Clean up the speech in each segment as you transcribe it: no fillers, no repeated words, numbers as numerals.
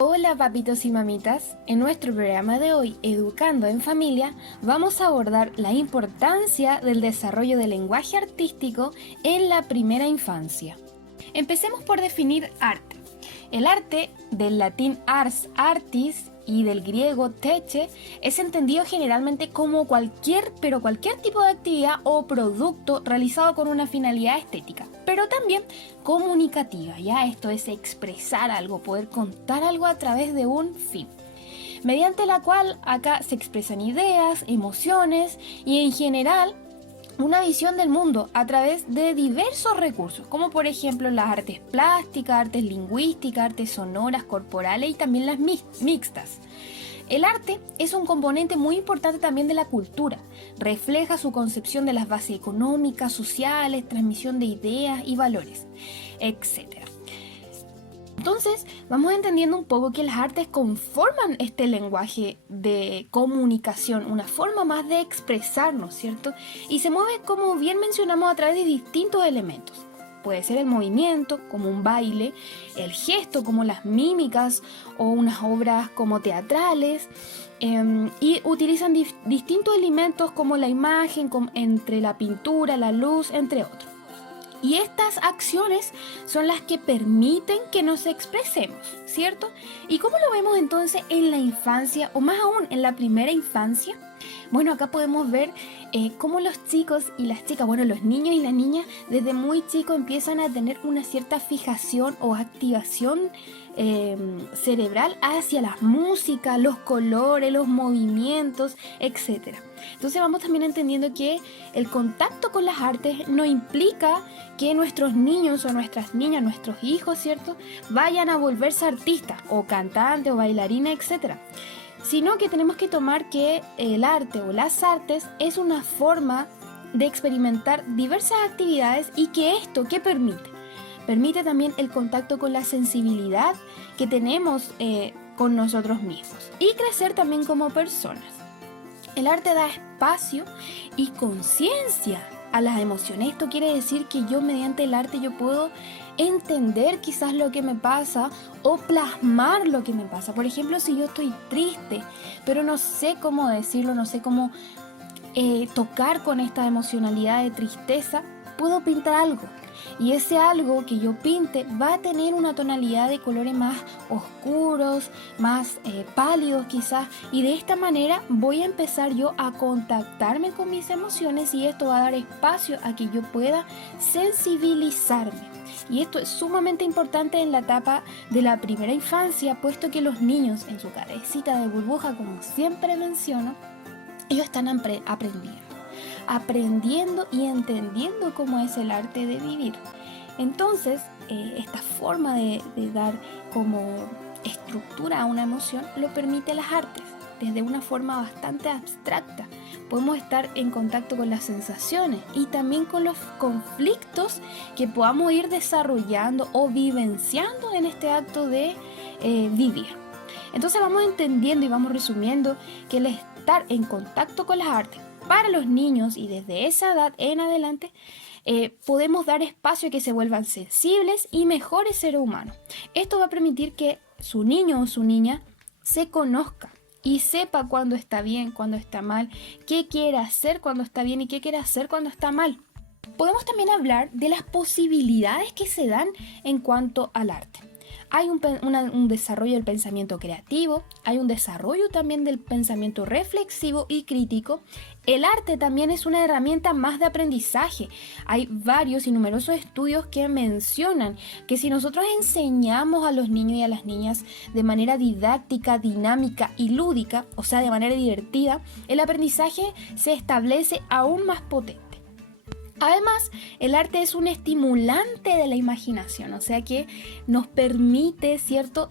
Hola papitos y mamitas, en nuestro programa de hoy, Educando en Familia, vamos a abordar la importancia del desarrollo del lenguaje artístico en la primera infancia. Empecemos por definir arte. El arte, del latín ars, artis, y del griego teche, es entendido generalmente como cualquier tipo de actividad o producto realizado con una finalidad estética, pero también comunicativa, ya esto es expresar algo, poder contar algo a través de un fin, mediante la cual acá se expresan ideas, emociones y en general una visión del mundo a través de diversos recursos, como por ejemplo las artes plásticas, artes lingüísticas, artes sonoras, corporales y también las mixtas. El arte es un componente muy importante también de la cultura. Refleja su concepción de las bases económicas, sociales, transmisión de ideas y valores, etc. Entonces, vamos entendiendo un poco que las artes conforman este lenguaje de comunicación, una forma más de expresarnos, ¿cierto? Y se mueve, como bien mencionamos, a través de distintos elementos. Puede ser el movimiento, como un baile, el gesto, como las mímicas o unas obras como teatrales, y utilizan distintos elementos como la imagen, entre la pintura, la luz, entre otros. Y estas acciones son las que permiten que nos expresemos, ¿cierto? ¿Y cómo lo vemos entonces en la infancia o más aún en la primera infancia? Bueno, acá podemos ver cómo los chicos y las chicas, los niños y las niñas desde muy chicos empiezan a tener una cierta fijación o activación cerebral hacia la música, los colores, los movimientos, etc. Entonces vamos también entendiendo que el contacto con las artes no implica que nuestros niños o nuestras niñas, nuestros hijos, ¿cierto?, vayan a volverse artistas o cantantes o bailarines, etc., sino que tenemos que tomar que el arte o las artes es una forma de experimentar diversas actividades y que esto, ¿qué permite? Permite también el contacto con la sensibilidad que tenemos con nosotros mismos y crecer también como personas. El arte da espacio y conciencia a las emociones. Esto quiere decir que yo mediante el arte yo puedo entender quizás lo que me pasa o plasmar lo que me pasa. Por ejemplo, si yo estoy triste, pero no sé cómo decirlo, no sé cómo tocar con esta emocionalidad de tristeza, puedo pintar algo. Y ese algo que yo pinte va a tener una tonalidad de colores más oscuros, más pálidos quizás. Y de esta manera voy a empezar yo a contactarme con mis emociones y esto va a dar espacio a que yo pueda sensibilizarme. Y esto es sumamente importante en la etapa de la primera infancia, puesto que los niños en su cabecita de burbuja, como siempre menciono, ellos están aprendiendo y entendiendo cómo es el arte de vivir. Entonces, esta forma de dar como estructura a una emoción lo permite las artes. Desde una forma bastante abstracta podemos estar en contacto con las sensaciones y también con los conflictos que podamos ir desarrollando o vivenciando en este acto de vivir. Entonces vamos entendiendo y vamos resumiendo que el estar en contacto con las artes para los niños y desde esa edad en adelante podemos dar espacio a que se vuelvan sensibles y mejores seres humanos. Esto va a permitir que su niño o su niña se conozca y sepa cuándo está bien, cuándo está mal, qué quiere hacer cuando está bien y qué quiere hacer cuando está mal. Podemos también hablar de las posibilidades que se dan en cuanto al arte. Hay un desarrollo del pensamiento creativo, hay un desarrollo también del pensamiento reflexivo y crítico. El arte también es una herramienta más de aprendizaje. Hay varios y numerosos estudios que mencionan que si nosotros enseñamos a los niños y a las niñas de manera didáctica, dinámica y lúdica, o sea, de manera divertida, el aprendizaje se establece aún más potente. Además, el arte es un estimulante de la imaginación, o sea que nos permite, ¿cierto?,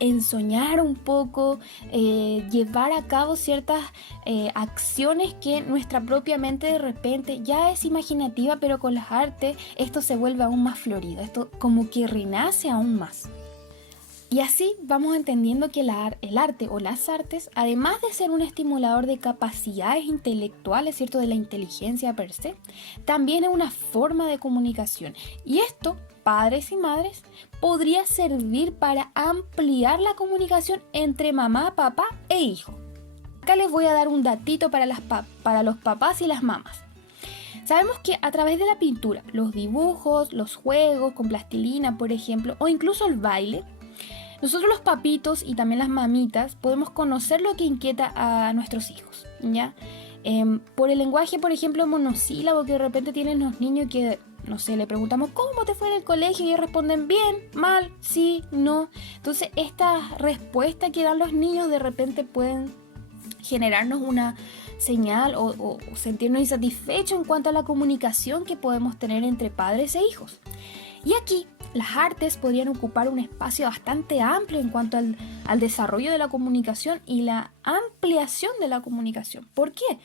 ensoñar un poco, llevar a cabo ciertas acciones que nuestra propia mente de repente ya es imaginativa, pero con las artes esto se vuelve aún más florido, esto como que renace aún más. Y así vamos entendiendo que el arte o las artes, además de ser un estimulador de capacidades intelectuales, ¿cierto?, de la inteligencia per se, también es una forma de comunicación. Y esto padres y madres, podría servir para ampliar la comunicación entre mamá, papá e hijo. Acá les voy a dar un datito para los papás y las mamás. Sabemos que a través de la pintura, los dibujos, los juegos con plastilina, por ejemplo, o incluso el baile, nosotros los papitos y también las mamitas podemos conocer lo que inquieta a nuestros hijos, ¿ya? Por el lenguaje, por ejemplo, monosílabo que de repente tienen los niños que, no sé, le preguntamos ¿cómo te fue en el colegio? Y ellos responden bien, mal, sí, no. Entonces, esta respuesta que dan los niños de repente pueden generarnos una señal o sentirnos insatisfechos en cuanto a la comunicación que podemos tener entre padres e hijos. Y aquí las artes podrían ocupar un espacio bastante amplio en cuanto al desarrollo de la comunicación y la ampliación de la comunicación. ¿Por qué?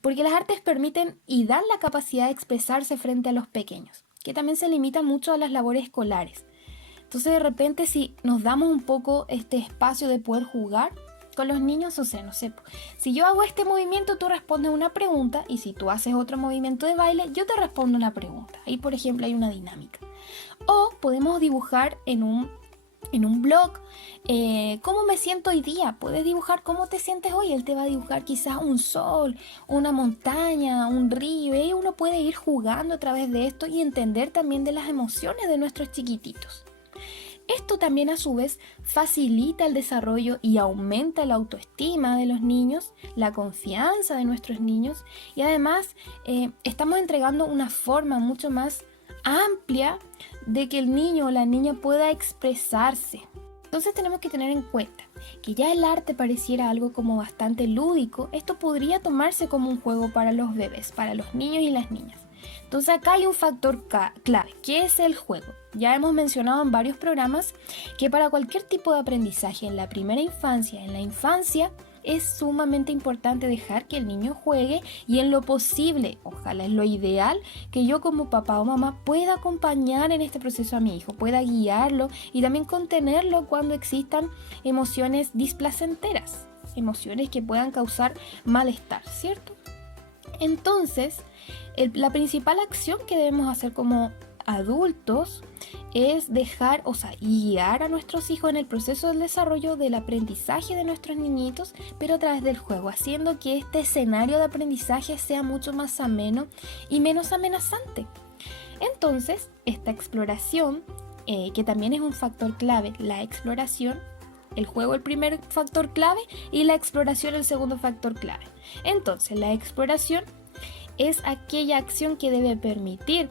Porque las artes permiten y dan la capacidad de expresarse frente a los pequeños, que también se limitan mucho a las labores escolares. Entonces de repente si nos damos un poco este espacio de poder jugar con los niños, o sea, no sé, si yo hago este movimiento, tú respondes una pregunta, y si tú haces otro movimiento de baile, yo te respondo una pregunta. Ahí, por ejemplo, hay una dinámica. O podemos dibujar en un blog cómo me siento hoy día. Puedes dibujar cómo te sientes hoy. Él te va a dibujar quizás un sol, una montaña, un río. Y uno puede ir jugando a través de esto y entender también de las emociones de nuestros chiquititos. Esto también a su vez facilita el desarrollo y aumenta la autoestima de los niños, la confianza de nuestros niños y además estamos entregando una forma mucho más amplia de que el niño o la niña pueda expresarse. Entonces tenemos que tener en cuenta que ya el arte pareciera algo como bastante lúdico, esto podría tomarse como un juego para los bebés, para los niños y las niñas. Entonces acá hay un factor clave, que es el juego. Ya hemos mencionado en varios programas que para cualquier tipo de aprendizaje en la primera infancia, en la infancia, es sumamente importante dejar que el niño juegue y en lo posible, ojalá es lo ideal, que yo como papá o mamá pueda acompañar en este proceso a mi hijo, pueda guiarlo y también contenerlo cuando existan emociones displacenteras, emociones que puedan causar malestar, ¿cierto? Entonces, la principal acción que debemos hacer como adultos es dejar, guiar a nuestros hijos en el proceso del desarrollo del aprendizaje de nuestros niñitos, pero a través del juego, haciendo que este escenario de aprendizaje sea mucho más ameno y menos amenazante. Entonces, esta exploración, que también es un factor clave, la exploración, el juego el primer factor clave y la exploración el segundo factor clave. Entonces, la exploración es aquella acción que debe permitir,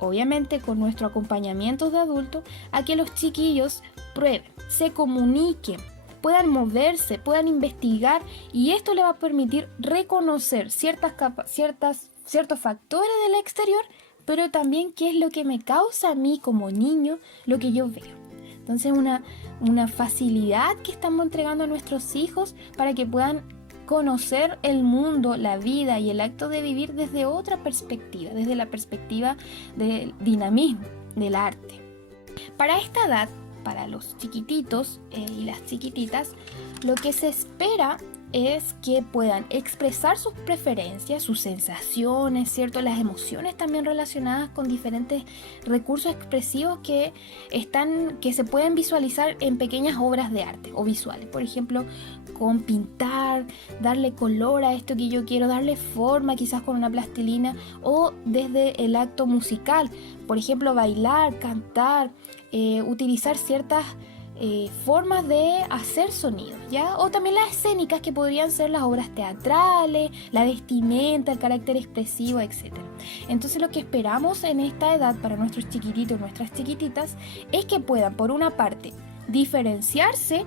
obviamente con nuestro acompañamiento de adultos, a que los chiquillos prueben, se comuniquen, puedan moverse, puedan investigar y esto le va a permitir reconocer ciertos factores del exterior, pero también qué es lo que me causa a mí como niño lo que yo veo. Entonces una facilidad que estamos entregando a nuestros hijos para que puedan conocer el mundo, la vida y el acto de vivir desde otra perspectiva, desde la perspectiva del dinamismo, del arte. Para esta edad, para los chiquititos y las chiquititas, lo que se espera es que puedan expresar sus preferencias, sus sensaciones, ¿cierto? Las emociones también relacionadas con diferentes recursos expresivos que se pueden visualizar en pequeñas obras de arte o visuales. Por ejemplo, con pintar, darle color a esto que yo quiero, darle forma quizás con una plastilina o desde el acto musical. Por ejemplo, bailar, cantar, utilizar ciertas formas de hacer sonidos, ¿ya? O también las escénicas que podrían ser las obras teatrales, la vestimenta, el carácter expresivo, etc. Entonces lo que esperamos en esta edad para nuestros chiquititos, nuestras chiquititas, es que puedan, por una parte, diferenciarse,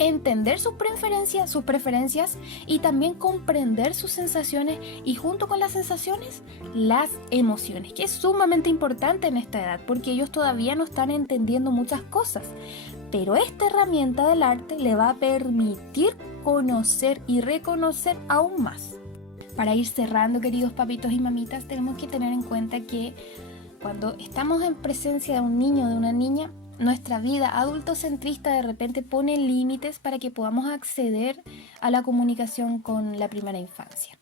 entender sus preferencias y también comprender sus sensaciones y junto con las sensaciones, las emociones, que es sumamente importante en esta edad porque ellos todavía no están entendiendo muchas cosas, pero esta herramienta del arte le va a permitir conocer y reconocer aún más. Para ir cerrando, queridos papitos y mamitas, tenemos que tener en cuenta que cuando estamos en presencia de un niño o de una niña, nuestra vida adultocentrista de repente pone límites para que podamos acceder a la comunicación con la primera infancia.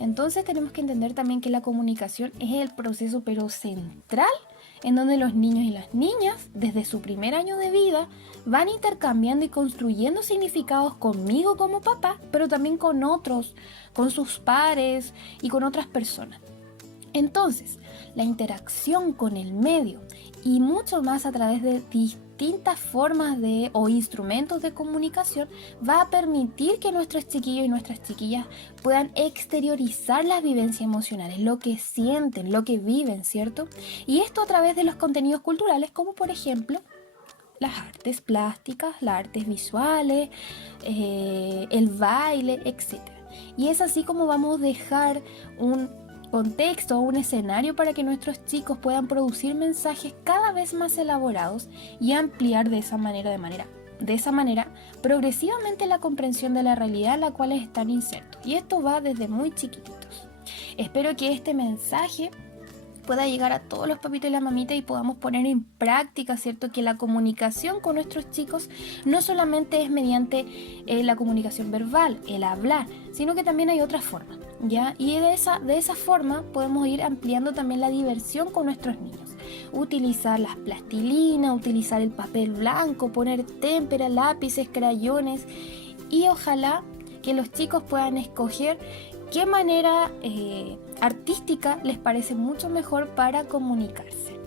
Entonces tenemos que entender también que la comunicación es el proceso pero central en donde los niños y las niñas, desde su primer año de vida, van intercambiando y construyendo significados conmigo como papá, pero también con otros, con sus pares y con otras personas. Entonces, la interacción con el medio y mucho más a través de distintas formas o instrumentos de comunicación va a permitir que nuestros chiquillos y nuestras chiquillas puedan exteriorizar las vivencias emocionales, lo que sienten, lo que viven, ¿cierto? Y esto a través de los contenidos culturales, como por ejemplo las artes plásticas, las artes visuales, el baile, etc. Y es así como vamos a dejar un contexto o un escenario para que nuestros chicos puedan producir mensajes cada vez más elaborados y ampliar de esa manera progresivamente la comprensión de la realidad en la cual están insertos. Y esto va desde muy chiquititos. Espero que este mensaje pueda llegar a todos los papitos y la mamita y podamos poner en práctica, ¿cierto? Que la comunicación con nuestros chicos no solamente es mediante la comunicación verbal, el hablar, sino que también hay otras formas, ¿ya? Y de esa forma podemos ir ampliando también la diversión con nuestros niños. Utilizar las plastilinas, utilizar el papel blanco, poner témpera, lápices, crayones y ojalá que los chicos puedan escoger qué manera artística les parece mucho mejor para comunicarse.